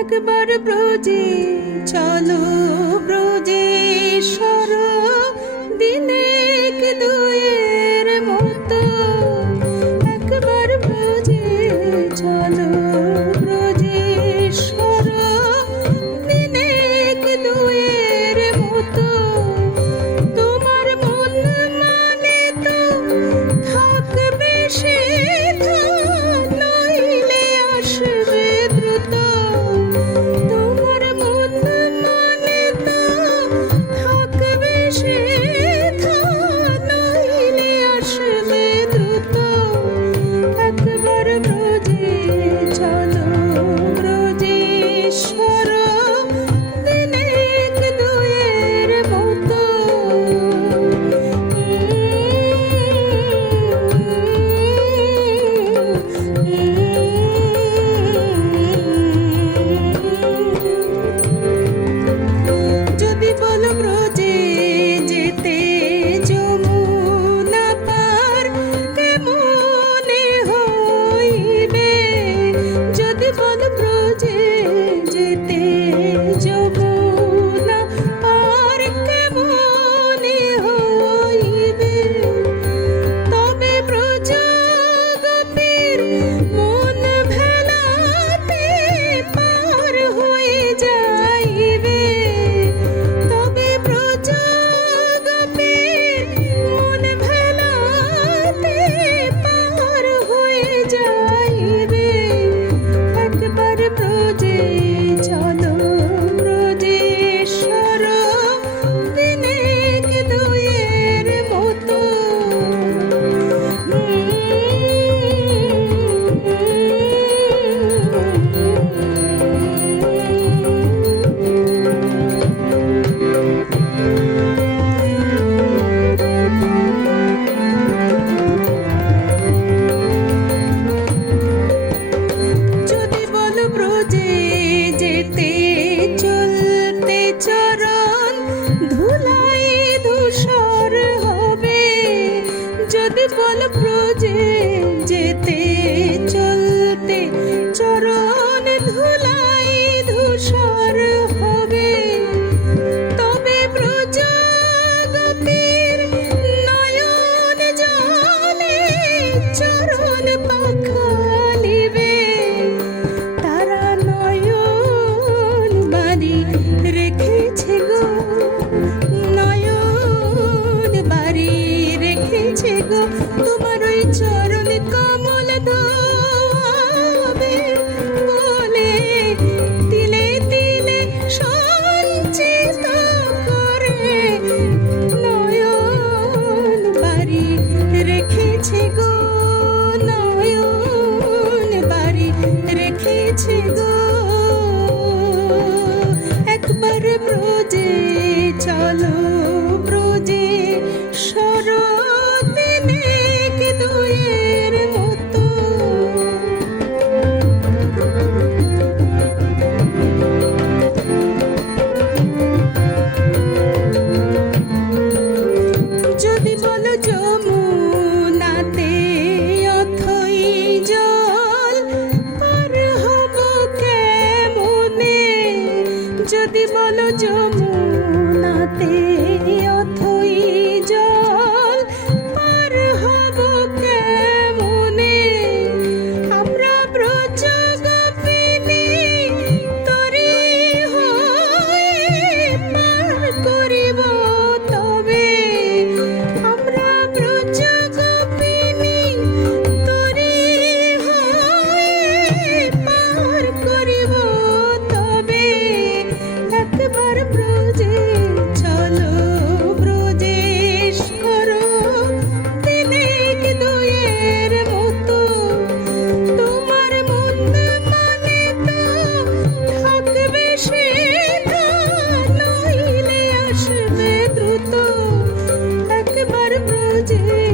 একবার ব্রজে চলো ব্রজে সর। দিনে দু চল যেতে চলতে চরণ ধুলাই ধূসর হবে। তবে ব্রজ গোপীর তুমি যমুনাতে dear.